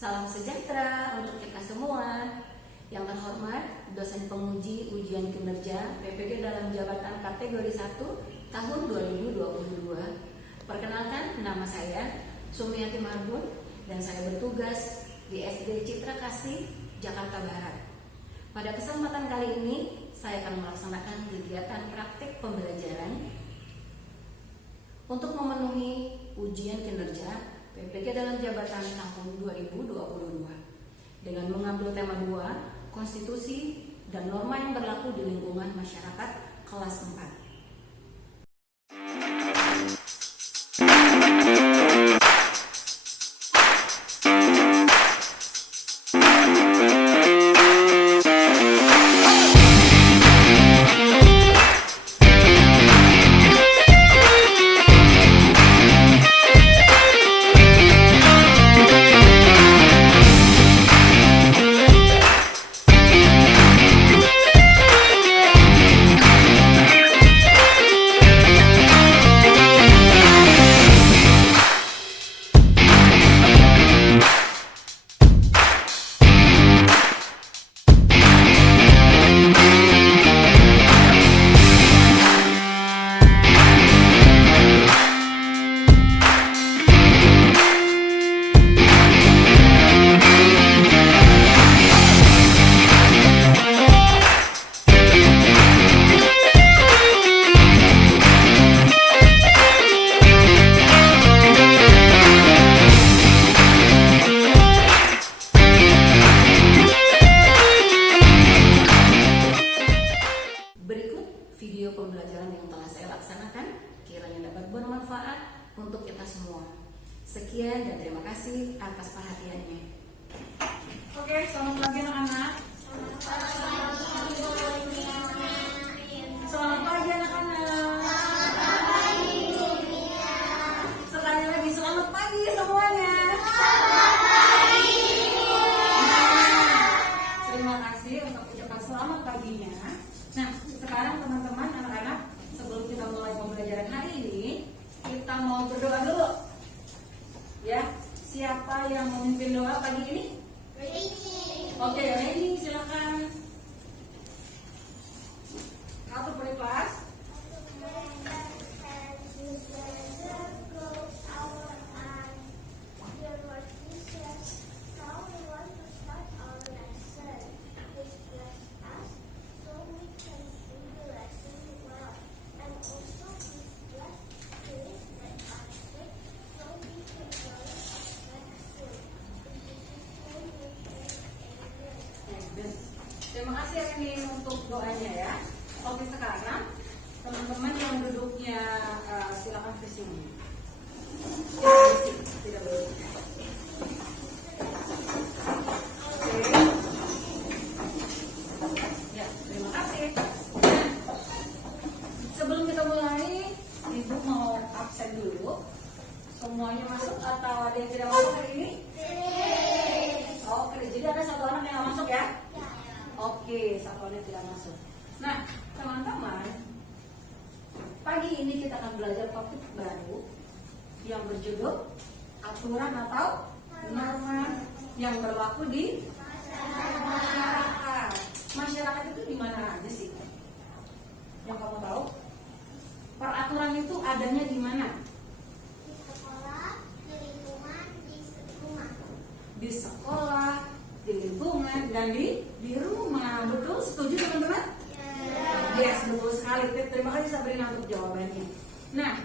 Salam sejahtera untuk kita semua. Yang terhormat, dosen penguji ujian kinerja PPG dalam jabatan kategori 1 tahun 2022. Perkenalkan, nama saya Sumiati Marbun dan saya bertugas di SD Citra Kasih, Jakarta Barat. Pada kesempatan kali ini, saya akan melaksanakan kegiatan praktik pembelajaran untuk memenuhi ujian kinerja PPG dalam jabatan tahun 2022 dengan mengambil tema 2, konstitusi dan norma yang berlaku di lingkungan masyarakat kelas 4. Video pembelajaran yang telah saya laksanakan kiranya dapat bermanfaat untuk kita semua. Sekian dan terima kasih atas perhatiannya. Oke, selamat pagi anak-anak. Selamat pagi anak-anak. Sekali lagi selamat pagi semuanya. Terima kasih untuk ucapan selamat paginya. Nah, sekarang teman-teman anak-anak, sebelum kita mulai pembelajaran hari ini, kita mau berdoa dulu. Ya, siapa yang memimpin doa pagi ini? Oke, Reni silakan. Kartu per kelas. Terima kasih Reni untuk doanya ya. Oke, sekarang teman-teman yang duduknya silakan ke sini. Tidak boleh. Oke. Ya, terima kasih. Nah, sebelum kita mulai, Ibu mau absen dulu. Semuanya masuk atau ada yang tidak masuk hari ini? Oke, jadi ada satu anak yang nggak masuk ya? Oke, satuannya tidak masuk. Nah, teman-teman, pagi ini kita akan belajar topik baru yang berjudul aturan atau norma yang berlaku di masyarakat. Masyarakat itu di mana aja sih? Yang kamu tahu? Peraturan itu adanya di mana? Di sekolah, di lingkungan, di rumah. Di sekolah, di lingkungan, dan di rumah. Betul? Setuju teman-teman? Yes, betul sekali. Terima kasih Sabrina untuk jawabannya. Nah,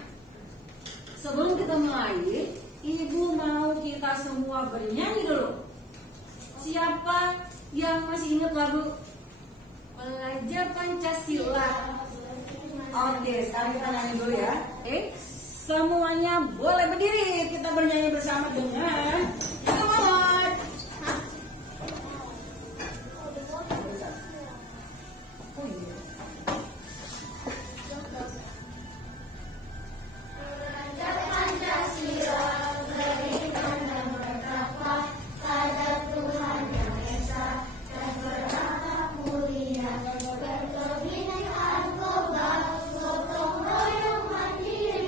sebelum kita mulai, Ibu mau kita semua bernyanyi dulu. Siapa yang masih ingat lagu Pelajar Pancasila? Oke, sekarang kita nyanyi dulu ya. Oke, semuanya boleh berdiri. Kita bernyanyi bersama dengan semangat. Gotong royong mandiri,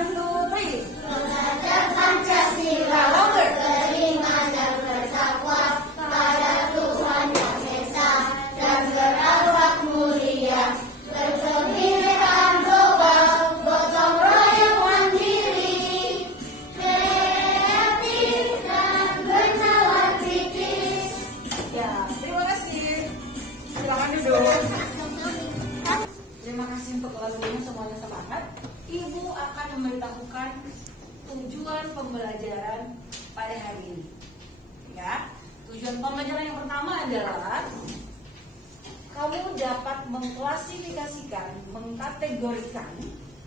1, 2, 3. Belajar Pancasila, Louder. terima dan bertakwa pada Tuhan Yang Esa, dan berakhlak mulia, berkebinekaan global, gotong royong mandiri, kreatif dan bernalar kritis. Ya, terima kasih. Silakan duduk. Terima kasih untuk lagunya, semuanya semangat. Ibu akan memberitahukan tujuan pembelajaran pada hari ini. Ya, tujuan pembelajaran yang pertama adalah kamu dapat mengklasifikasikan, mengkategorikan,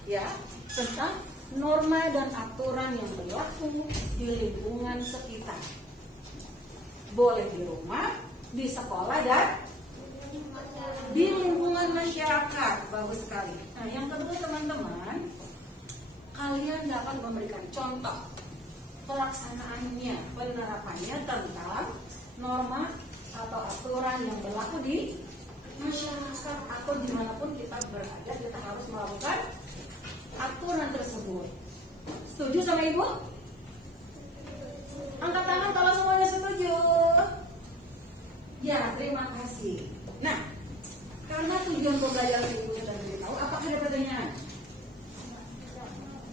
ya, tentang norma dan aturan yang berlaku di lingkungan sekitar. Boleh di rumah, di sekolah, dan di lingkungan masyarakat. Bagus sekali. Nah, yang kedua teman-teman, kalian dapat memberikan contoh pelaksanaannya, penerapannya tentang norma atau aturan yang berlaku di masyarakat atau dimanapun kita berada, kita harus melakukan aturan tersebut. Setuju sama ibu? Angkat tangan kalau semuanya setuju. Ya, terima kasih. Nah, karena tujuan pembelajaran ibu sudah beritahu, apakah ada pertanyaan?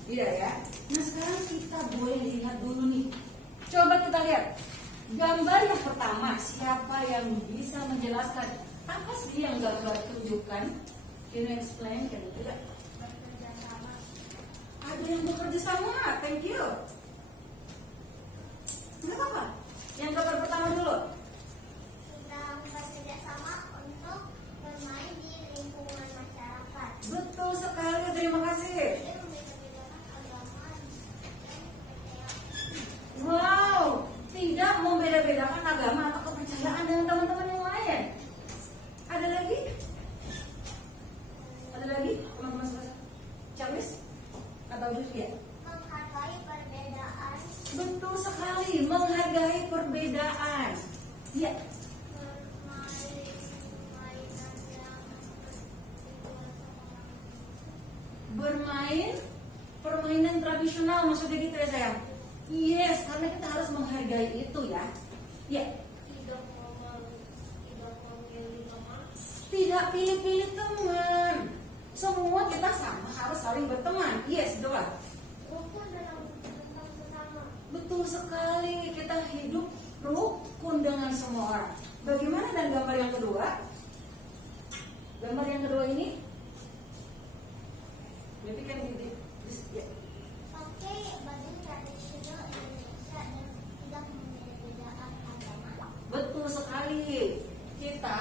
Tidak ya. Nah, sekarang kita boleh lihat dulu nih. Coba kita lihat gambar yang pertama. Siapa yang bisa menjelaskan apa sih yang gambar tunjukkan? Can you explain? Can you tidak? Ada yang bekerja sama. Thank you. Nggak apa-apa. Yang gambar pertama dulu. Kita bekerja sama untuk bermain di lingkungan masyarakat. Betul sekali. Terima kasih. Ini membedakan agama dan kepercayaan. Wow, tidak membeda-bedakan agama atau kepercayaan dengan teman-teman yang lain. Ada lagi? Ada lagi? Teman-teman sebelah. Charles? Atau Julia? Menghargai perbedaan, Betul sekali, menghargai perbedaan. Ya, bermain permainan tradisional maksudnya gitu ya sayang? Yes, karena kita harus menghargai itu ya. Ya, tidak pilih-pilih teman. Semua kita sama, harus saling berteman. Yes, betul. rukun dalam tentang sesama. Betul sekali, kita hidup rukun dengan semua orang. Bagaimana dan gambar yang kedua? Gambar yang kedua ini? Jadi kan ya. Pakai baju tradisional Indonesia dan tidak membeda-bedakan agama. Betul sekali. Kita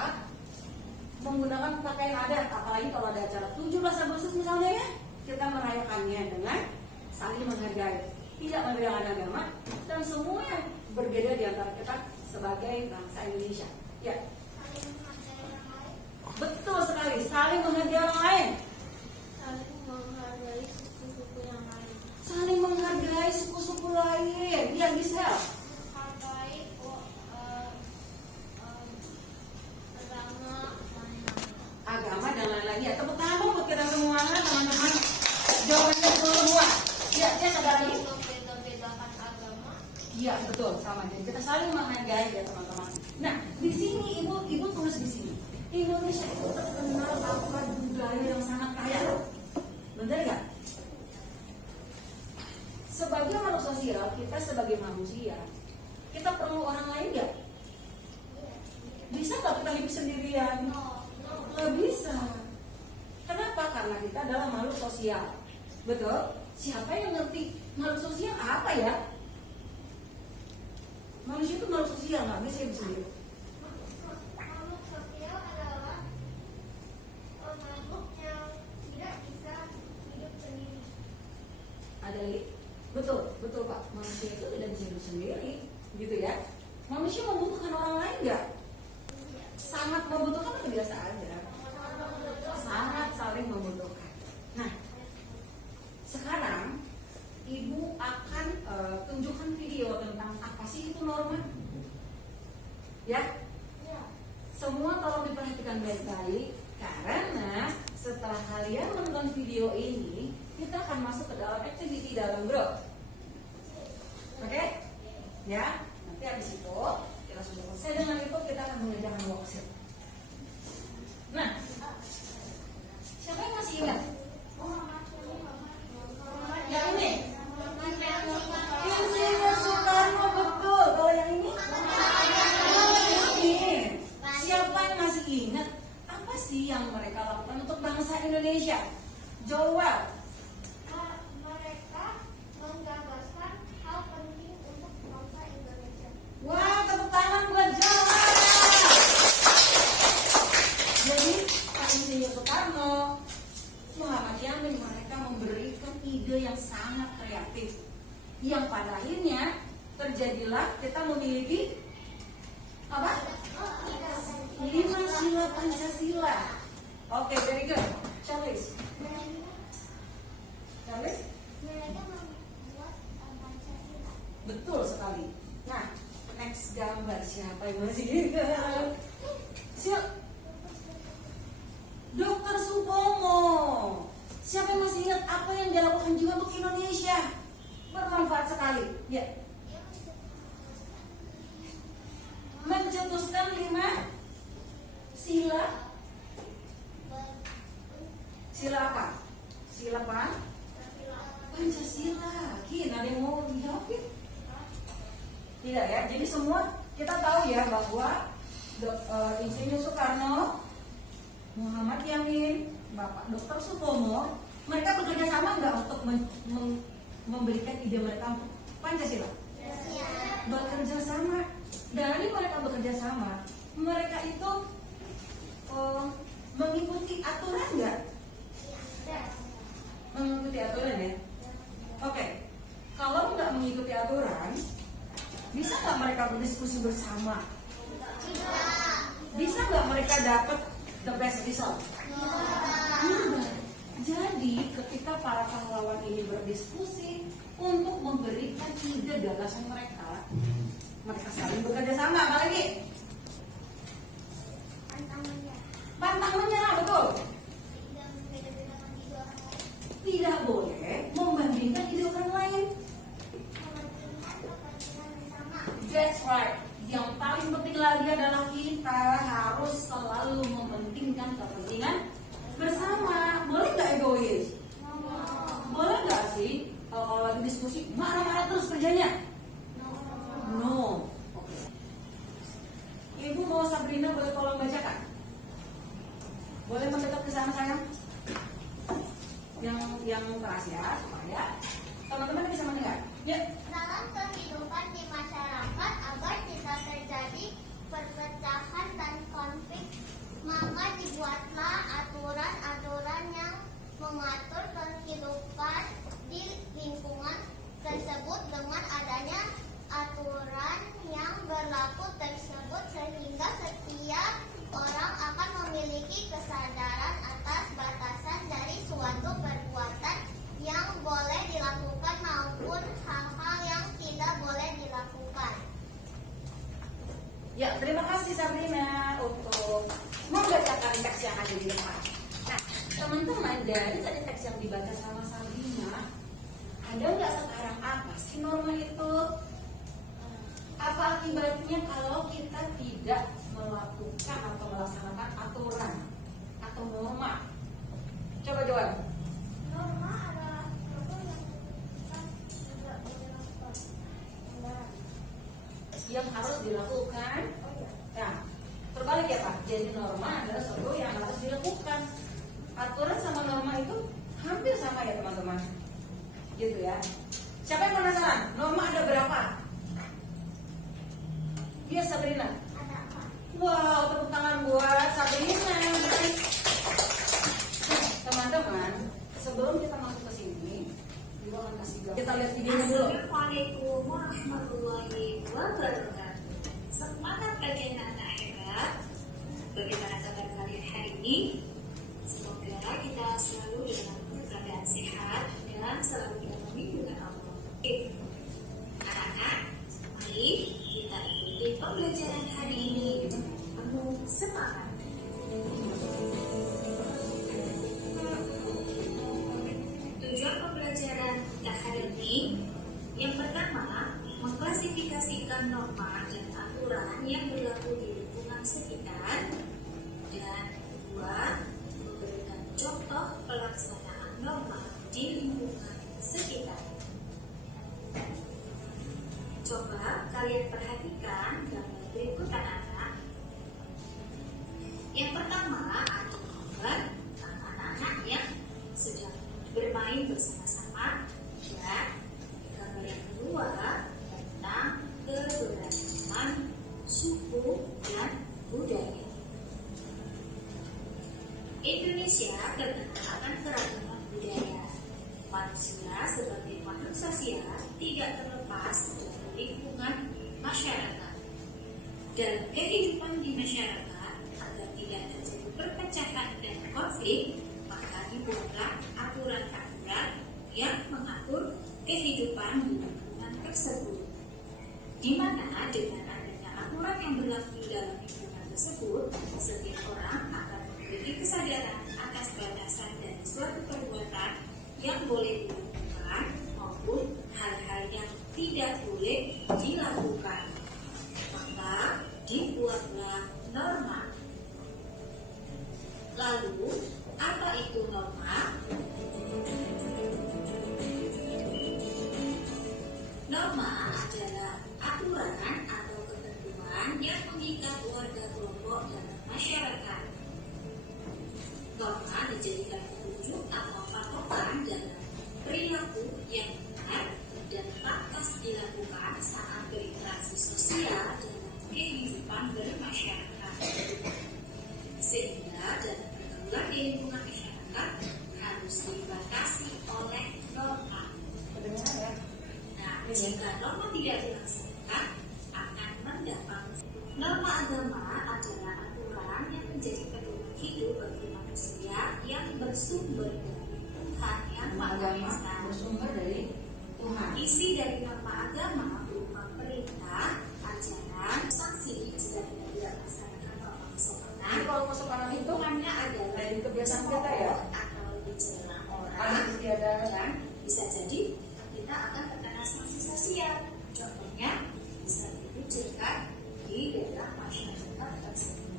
menggunakan pakaian adat, apalagi kalau ada acara 17 Agustus misalnya ya, kita merayakannya dengan saling menghargai, tidak membedakan agama, dan semua yang berbeda di antara kita sebagai bangsa Indonesia. Ya, Saling menghargai orang lain. betul sekali, saling menghargai orang lain, Saling menghargai suku-suku yang lain. saling menghargai suku-suku lain. Ya, Gisel. Menghargai agama Agama dan lain-lain. dan lain-lain. Ya, tepuk tangan dong buat kita semua, teman-teman. Jawabannya betul semua. Ya, ada lagi. Membeda-bedakan agama. Iya betul sama. Jadi kita saling menghargai ya teman-teman. Nah di sini ibu tulis di sini. Indonesia itu terkenal akan budaya yang sangat kaya. Benar nggak? Sebagai makhluk sosial, kita sebagai manusia, kita perlu orang lain nggak? Bisa nggak kita hidup sendirian? Nggak bisa. Kenapa? Karena kita adalah makhluk sosial. Betul? Siapa yang ngerti makhluk sosial apa ya? Manusia itu makhluk sosial, nggak bisa hidup sendiri. Makhluk sosial adalah makhluk yang tidak bisa hidup sendiri. Ada lagi? Betul Pak. Manusia itu tidak bisa hidup sendiri, gitu ya. Manusia membutuhkan orang lain nggak? Sangat membutuhkan atau biasa aja? Sangat saling membutuhkan. Nah, sekarang ibu akan tunjukkan video tentang apa sih itu norma. Ya, semua tolong diperhatikan baik-baik karena setelah kalian menonton video ini, kita akan masuk ke dalam activity dalam grup. Oke? Ya, nanti habis itu kita sudah selesai dengan itu, kita akan mengerjakan worksheet. Nah, siapa yang masih ingat? Yang ini? Insinyur Soekarno, betul. Kalau yang ini? Siapa yang masih ingat? Apa sih yang mereka lakukan untuk bangsa Indonesia? Joel. Mereka menggagaskan hal penting untuk bangsa Indonesia. Wah, tepuk tangan buat Joel. Jadi, Pak Insinyur Soekarno, Muhammad Yamin, mereka memberikan ide yang sangat kreatif, yang pada akhirnya terjadilah kita memiliki apa? 5 sila Pancasila. Oke, very good. Charles. Charles? Mereka membuat Pancasila. Betul sekali. Nah, next gambar siapa yang masih ingat? Siapa? Dr. Supomo. Siapa yang masih ingat apa yang dia lakukan juga untuk Indonesia? Bermanfaat sekali. Ya. Mencetuskan 5 sila. Sila apa? Sila apa? Pancasila. Kin, ada yang mau dijawab? Tidak ya. Jadi semua kita tahu ya bahwa Insinyur Soekarno, Muhammad Yamin, Bapak Dr. Supomo, mereka bekerja sama nggak untuk memberikan ide mereka untuk Pancasila? Bekerja sama. Dari mereka bekerja sama, mereka itu mengikuti aturan nggak? Mengikuti aturan ya. Oke. Kalau nggak mengikuti aturan, bisa nggak mereka berdiskusi bersama? Bisa nggak mereka dapat the best result? Jadi ketika para pahlawan ini berdiskusi untuk memberikan ide gagasan mereka saling bekerja sama. Apa lagi? Pantang menyerah, betul. Tidak boleh membandingkan ide orang lain. That's right. Yang paling penting lagi adalah kita harus selalu mementingkan kepentingan bersama. Boleh nggak egois? Boleh nggak sih kalau lagi diskusi marah-marah terus kerjanya? No. Oke. Ibu mau Sabrina boleh tolong bacakan? Boleh mendekat ke sana sayang? Yang keras ya, supaya teman-teman bisa mendengar. Ya. Dalam kehidupan di masyarakat agar tidak terjadi perpecahan dan konflik, maka dibuatlah aturan-aturan yang mengatur kehidupan di lingkungan tersebut. Dengan adanya aturan yang berlaku tersebut, sehingga setiap orang akan memiliki kesadaran atas batasan dari suatu perbuatan yang boleh dilakukan maupun hal-hal yang tidak boleh dilakukan. Ya, terima kasih Sabrina untuk membacakan teks yang ada di depan. Nah, teman-teman, dari tadi teks yang dibaca sama Sabrina, ada nggak sekarang apa sih norma itu? Apa akibatnya kalau kita tidak melakukan atau melaksanakan aturan atau norma? Coba jawab. Norma adalah sesuatu yang tidak boleh dilakukan. Yang harus dilakukan. Nah, terbalik ya Pak. Jadi norma adalah sesuatu yang harus dilakukan. Aturan sama norma itu hampir sama ya teman-teman. Gitu ya. Siapa yang penasaran? Norma ada berapa? Iya Sabrina. Ada apa? Wow, tepuk tangan buat Sabrina. Nah, teman-teman, sebelum kita masuk ke sini, Ibu akan kasih gambar. Kita lihat videonya dulu. Assalamualaikum warahmatullahi wabarakatuh. Semangat bagi anak-anak hebat. Bagaimana kabar kalian hari ini? Semoga kita selalu dalam keadaan sehat dan selalu dilindungi dengan Allah. Anak-anak, mari kita ikuti pembelajaran hari ini dengan penuh semangat. Tujuan pembelajaran Yang pertama, mengklasifikasikan norma dan aturan yang berlaku di lingkungan sekitar. Dan kedua, memberikan contoh pelaksanaan norma di lingkungan sekitar. Coba kalian perhatikan gambar berikut anak-anak. Yang pertama ada gambar anak-anak yang sedang bermain bersama-sama, dan gambar yang kedua tentang keberagaman suku dan budaya. Indonesia terkenal akan keragaman budaya. Manusia sebagai makhluk sosial tidak terlepas dari lingkungan masyarakat. Dalam kehidupan di masyarakat, agar tidak terjadi perpecahan dan konflik, maka dibuatlah aturan-aturan yang mengatur kehidupan di lingkungan tersebut. Di mana dengan adanya aturan yang berlaku di dalam lingkungan tersebut, setiap orang akan memiliki kesadaran atas batasan dan suatu perbuatan yang boleh dilakukan maupun hal-hal yang tidak boleh dilakukan. Maka dibuatlah norma. Lalu, apa itu norma? Norma adalah aturan atau ketentuan yang mengikat warga kelompok dalam masyarakat. Norma dijadikan petunjuk atau patokan dalam perilaku yang benar dan pantas dilakukan saat berinteraksi sosial dalam kehidupan bermasyarakat. Sehingga dalam pergaulan di lingkungan masyarakat harus dibatasi oleh norma. Nah, jika norma tidak dilaksanakan, akan mendapat norma agama adalah aturan yang menjadi pedoman hidup bagi manusia yang bersumber dari Tuhan yang Maha Esa. Bersumber dari Tuhan. Isi dari norma agama berupa perintah, ajaran, sanksi jika tidak dilaksanakan norma kesopanan. Jadi kalau kesopanan itu Tuhannya adalah dari kebiasaan kita ya, atau dicela orang, anak istiadat. dan bisa jadi kita akan terkena sanksi sosial. Contohnya bisa diwujudkan di daerah masyarakat tersebut.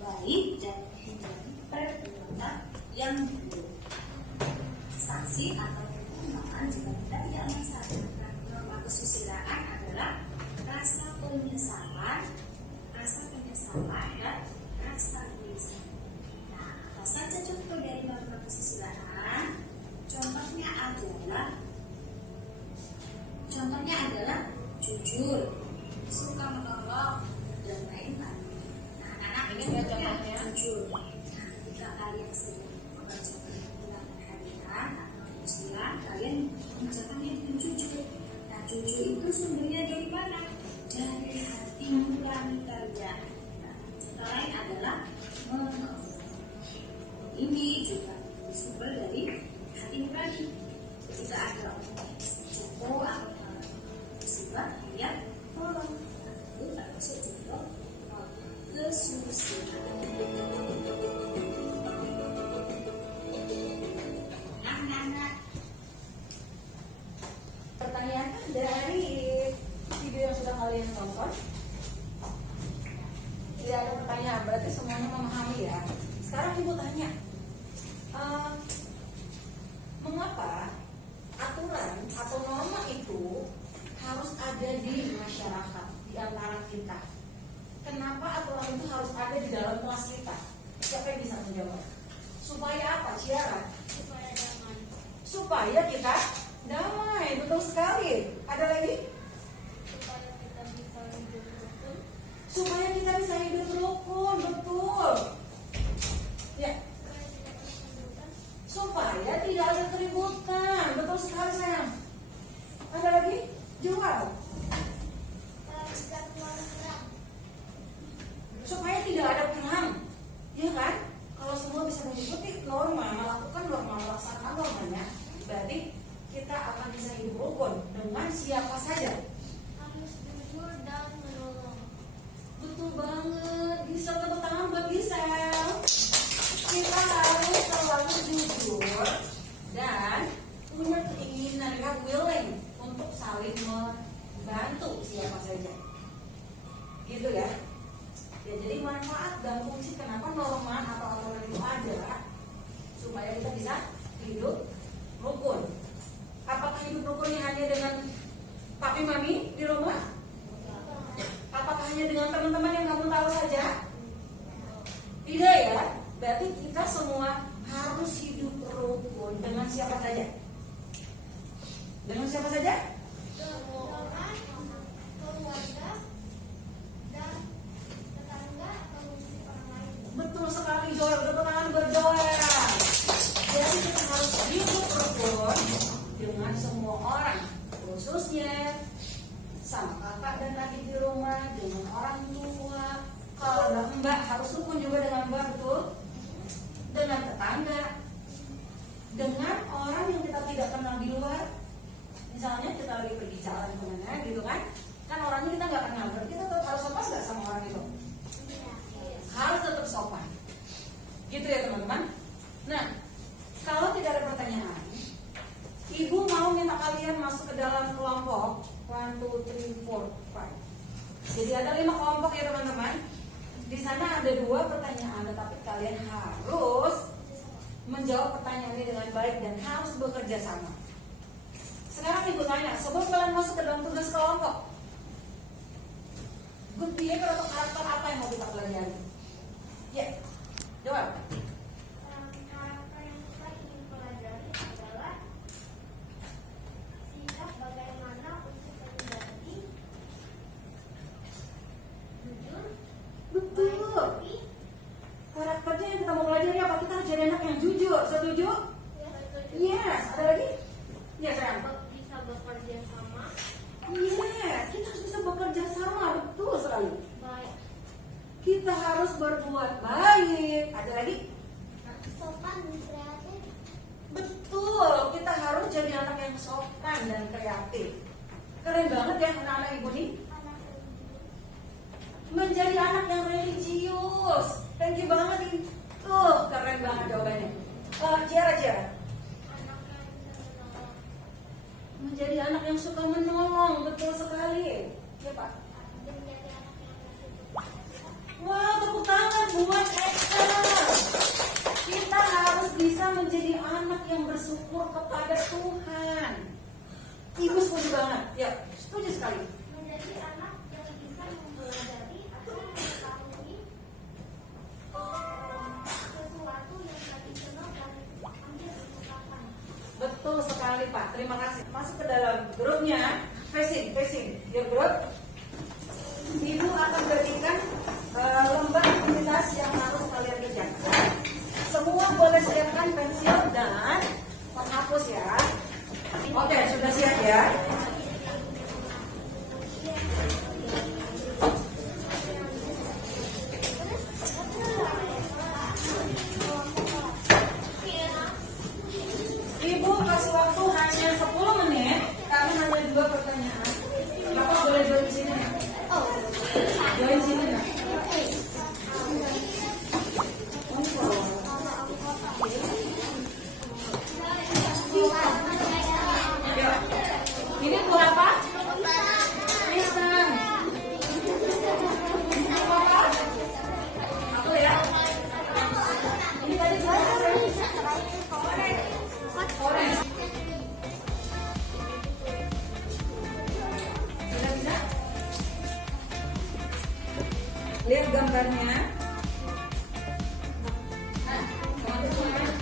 Baik dan menghindari perbuatan yang buruk. Sanksi atau hukuman jika kita tidak melaksanakan norma kesusilaan adalah rasa penyesalan, dan rasa gelisah. Nah, apa saja contoh dari norma kesusilaan? Contohnya adalah jujur, suka menolong, dan lain-lain. Nah, anak-anak ini contohnya jujur. Nah, ketika kalian sedang membaca ulangan harian atau tulisan, kalian mengucapkannya dengan jujur. Nah, jujur itu sumbernya dari mana? Dari hati nurani kalian. Nah, contoh lain adalah menolong. Ini juga sumber dari hati nurani. Ketika ada orang jatuh atau musibah, kalian tolong. Nah, itu termasuk contoh kesusilaan. Anak-anak, Pertanyaan dari video yang sudah kalian tonton, tidak ada pertanyaan, berarti semuanya memahami ya. Sekarang ibu tanya, mengapa aturan atau norma itu harus ada di masyarakat, di antara kita? Kenapa aturan itu harus ada di dalam kelas kita? Siapa yang bisa menjawab? Supaya apa, Ciara? Supaya damai. Supaya kita damai, betul sekali. Ada lagi? Supaya kita bisa hidup rukun. Supaya kita bisa hidup rukun, betul. Ya, supaya tidak ada keributan, betul sekali sayang. Ada lagi? Jual. Tidak keluar perang. Supaya tidak ada perang, ya kan? Kalau semua bisa mengikuti norma, melakukan norma, melaksanakan normanya, berarti kita akan bisa hidup rukun dengan siapa saja. Harus jujur dan menolong. Betul banget. Bisa tepuk tangan buat Gisel. Kita harus selalu jujur dan punya keinginan, willing saling membantu siapa saja. Gitu ya. Ya, jadi manfaat dan fungsi kenapa norma atau aturan itu ada supaya kita bisa hidup rukun. Apakah hidup rukunnya hanya dengan papi mami di rumah? Apakah hanya dengan teman-teman yang kamu tahu saja? Tidak ya. Berarti kita semua harus hidup rukun dengan siapa saja? Dengan siapa saja? keluarga, dan tetangga atau mungkin orang lain. Betul sekali, Joel. Bertangan berdoa. Jadi kita harus hidup rukun dengan semua orang, khususnya sama kakak dan adik di rumah, dengan orang tua. Kalau ada mbak harus rukun juga dengan mbak, betul? Dengan tetangga, dengan orang yang kita tidak kenal di luar. Misalnya kita lagi pergi jalan kemana gitu kan, kan orangnya kita nggak kenal, berarti kita tetap harus sopan nggak sama orang itu? Harus tetap sopan, gitu ya teman-teman. Nah, kalau tidak ada pertanyaan, ibu mau minta kalian masuk ke dalam kelompok 1, 2, 3, 4, 5. Jadi ada 5 kelompok ya teman-teman. Di sana ada 2 pertanyaan, tetapi kalian harus menjawab pertanyaannya dengan baik dan harus bekerja sama. Sekarang ibu tanya, sebelum kalian masuk ke dalam tugas kelompok, good behavior atau karakter apa yang mau kita pelajari? Ya, jawab. Karakter yang kita ingin pelajari adalah sikap bagaimana untuk menjadi jujur, Betul. tapi Karakternya yang kita mau pelajari apa? Kita harus jadi anak yang jujur. Setuju? Yes. Ada lagi? Ya sayang. bisa bekerja sama, Yes. Kita harus bisa bekerja sama. Betul sekali. baik, Kita harus berbuat baik. Ada lagi? sopan, dan kreatif. Betul. Kita harus jadi anak yang sopan dan kreatif. Keren banget ya anak-anak ibu nih. Menjadi anak yang religius. Thank you banget nih. Tuh, keren banget jawabannya. Ciara. Menjadi anak yang suka menolong. Betul sekali. Ya Pak. Wow, tepuk tangan buat Eka. Kita harus bisa menjadi anak yang bersyukur kepada Tuhan. Ibu setuju banget. Ya, setuju sekali. Menjadi anak yang bisa mempelajari atau mengetahui sesuatu yang tradisional dan ambil kesempatan. Betul sekali Pak. Terima kasih. Masuk ke dalam grupnya. Facing. Your group. Ibu akan berikan lembar aktivitas yang harus kalian kerjakan. Semua boleh siapkan pensil dan penghapus ya. Oke, sudah siap ya. Ibu kasih waktu hanya 10 menit karena hanya 2 pertanyaan. Bapak boleh join di sini ya? Join sini ya? Ya. Ini buat apa? Pisang. Ini apa? Aku ya. Ini tadi berapa? Orange. Bisa? Lihat gambarnya. Nah, teman-teman,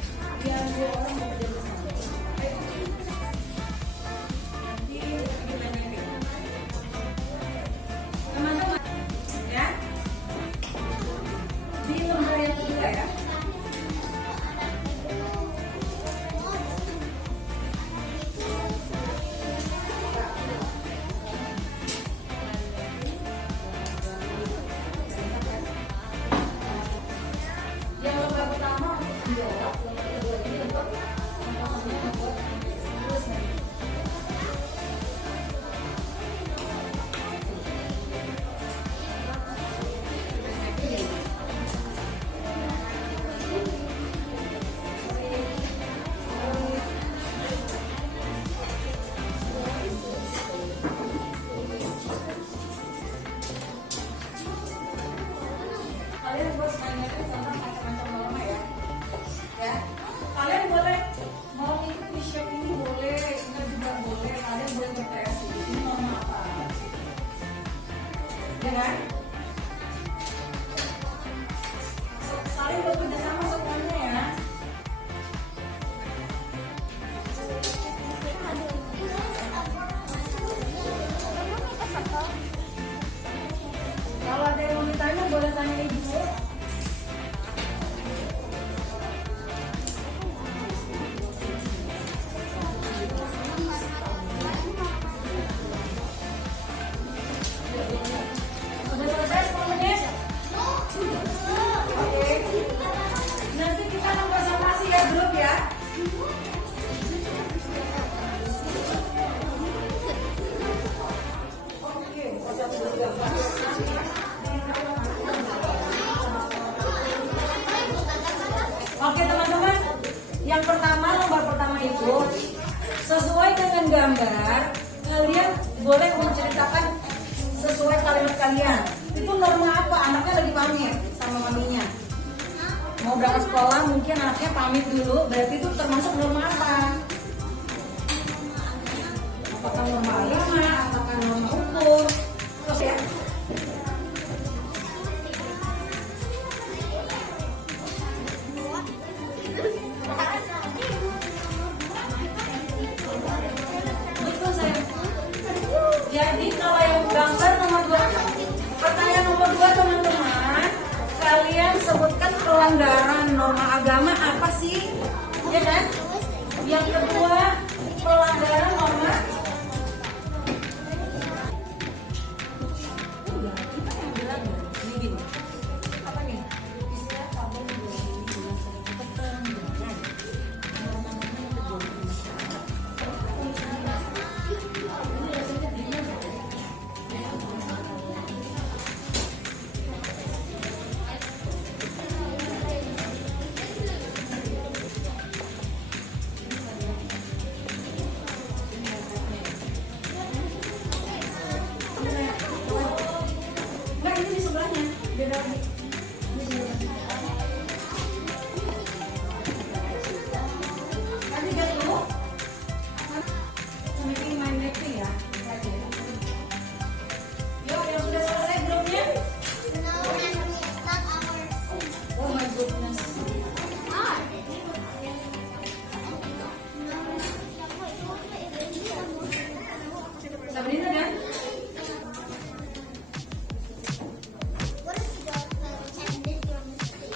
biar 2 orang mau kerja bersama. Ayo. Nanti kita teman-teman, ya. Di lembar yang kedua ya. menggambar, kalian boleh menceritakan sesuai kalimat kalian. Itu norma apa? Anaknya lagi pamit sama maminya. Mau berangkat sekolah, mungkin anaknya pamit dulu. Berarti itu termasuk norma apa? Apakah norma agama? Apakah norma hukum? Terus ya. Betul saya. Jadi kalau yang gambar nomor 2, pertanyaan nomor 2 teman-teman, kalian sebutkan pelanggaran norma agama apa sih? Ya kan? Yang kedua, pelanggaran norma. Enggak, kita yang bilang ini gini. Apa nih? Istilah tabel 2011 pelanggaran. Enggak, ini di sebelahnya. Beda lagi. Ini sebelahnya. Nanti lihat dulu. Ini main netting ya. Yuk, yang sudah selesai grupnya. Now can we start our Oh my goodness. art? Sabrina dan What is your favorite and this your mistake?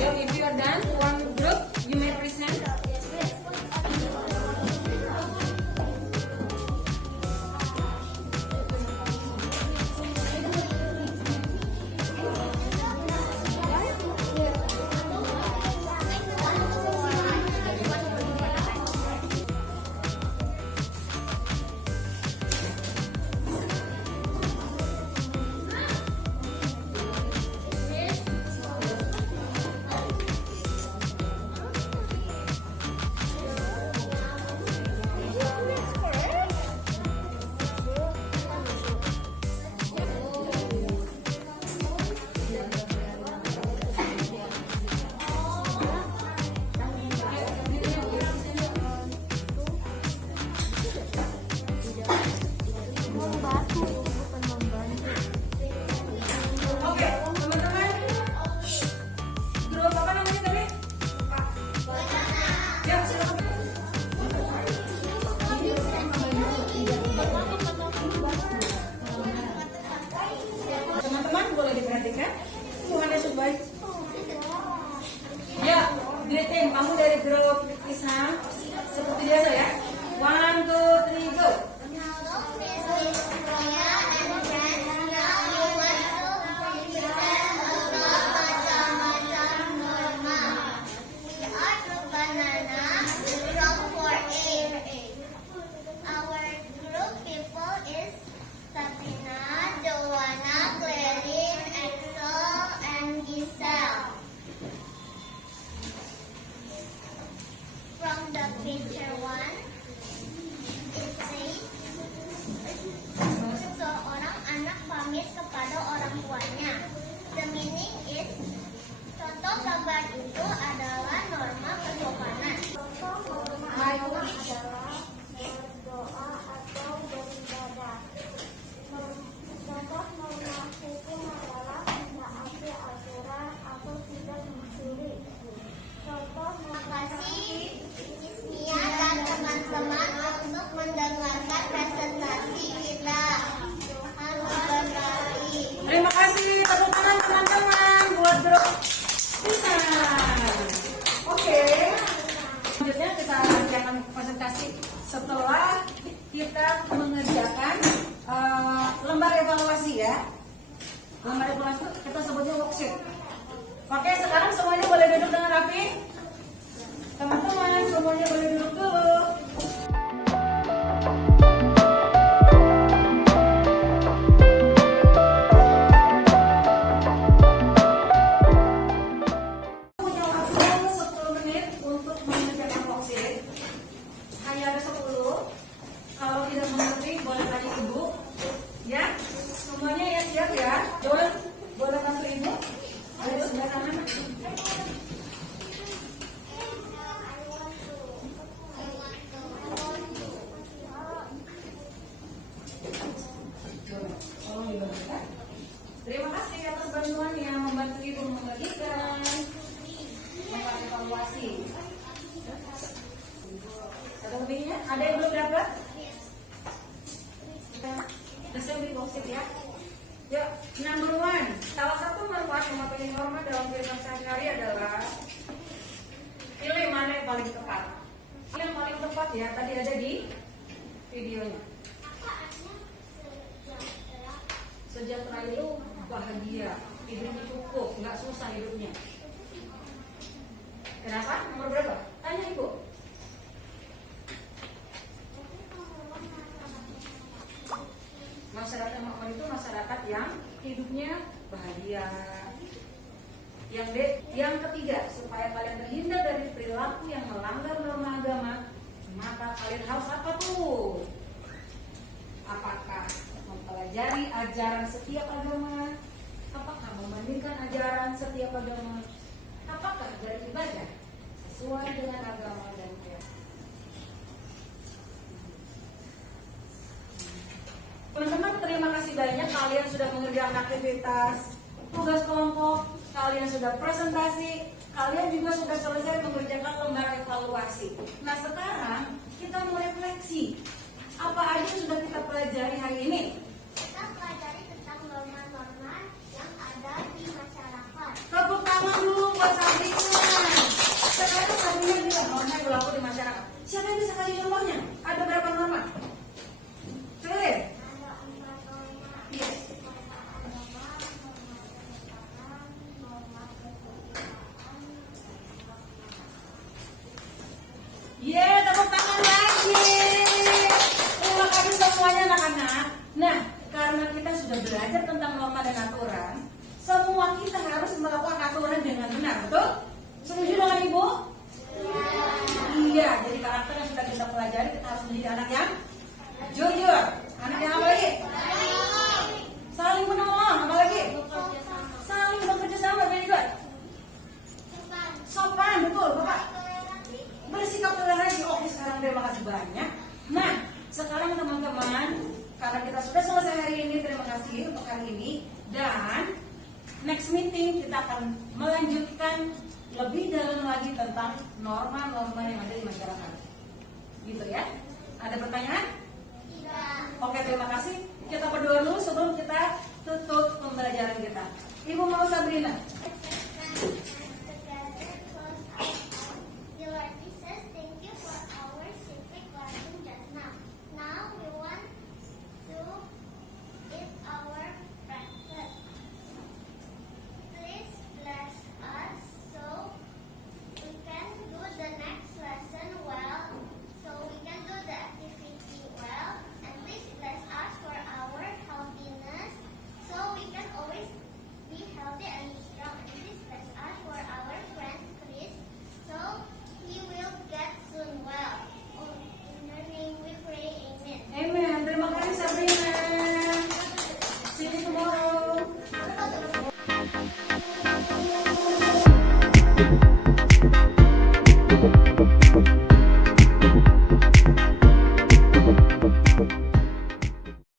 Yuk, if you are done, one group, you may present. Oke, teman-teman. Grup apa namanya tadi? Ya, silakan. Teman-teman boleh diperhatikan. Tuhan Yesus baik. Ya, greeting. Kamu dari grup Islam seperti biasa ya. 1, 2, 3, go. Hello, Miss Victoria and friends. Now you want to present about macam-macam norma. We are Group Banana from 4A. Our group people is Sabrina, Joanna, Clarin, Axel, and Giselle. From the picture 1, it says, seorang anak pamit kepada orang tuanya. The meaning is, contoh gambar itu adalah norma kesopanan. Norma adalah berdoa atau beribadah. Contoh norma hukum adalah menaati aturan atau tidak mencuri. Contoh makasih Ismia dan teman-teman untuk mendengarkan presentasi kita. Harus berbagi. Terima kasih, tepuk tangan teman-teman buat grup Islam. Oke. Selanjutnya kita akan presentasi setelah kita mengerjakan lembar evaluasi ya. Lembar evaluasi kita sebutnya worksheet. Oke, sekarang semuanya boleh duduk dengan rapi. Teman-teman, semuanya boleh duduk dulu. Punya waktu 10 menit untuk mengerjakan worksheet. lebihnya. Ada yang belum dapat? Assembly boxit ya. Yuk, number one. Salah satu manfaat mematuhi norma dalam kehidupan sehari-hari adalah pilih mana yang paling tepat. Yang paling tepat ya, tadi ada di videonya. Sejahtera itu bahagia, hidupnya cukup, nggak susah hidupnya. Kenapa? Nomor berapa? Tanya ibu. Masyarakat makmur itu masyarakat yang hidupnya bahagia. Yang ketiga, supaya kalian terhindar dari perilaku yang melanggar norma agama, maka kalian harus apa tuh? Apakah mempelajari ajaran setiap agama? Apakah membandingkan ajaran setiap agama? Apakah beribadah sesuai dengan agama dan keyakinan? Teman-teman, terima kasih banyak kalian sudah mengerjakan aktivitas tugas kelompok, kalian sudah presentasi, kalian juga sudah selesai mengerjakan lembar evaluasi. Nah sekarang kita mau refleksi. Apa aja yang sudah kita pelajari hari ini? Kita pelajari tentang norma-norma yang ada di masyarakat. Tepuk tangan dulu buat Sabrina. Sekarang Sabrina bilang norma yang berlaku di masyarakat. Siapa yang bisa kasih contohnya? Ada berapa norma? Coba deh. Ada 4 norma. Yes. Norma agama, norma kesehatan, norma kekeluargaan, Yeay, tepuk tangan lagi. Terima kasih semuanya anak-anak. Nah, karena kita sudah belajar tentang norma dan aturan, semua kita harus melakukan aturan dengan benar, betul? Setuju dengan Ibu? Iya, jadi karakter yang sudah kita pelajari, kita harus menjadi anak yang jujur. Anak yang apa lagi? Saling menolong, apa lagi? Saling bekerja sama, very good. Sopan, betul, Bapak. Bersikap toleransi. Oke, sekarang terima kasih banyak. Nah, sekarang teman-teman, karena kita sudah selesai hari ini, terima kasih untuk hari ini. Dan next meeting kita akan melanjutkan lebih dalam lagi tentang norma-norma yang ada di masyarakat. Gitu ya. Ada pertanyaan? Oke, terima kasih. Kita berdoa dulu sebelum kita tutup pembelajaran kita. Ibu mau Sabrina. Amen. Terima kasih Sabrina. See you tomorrow.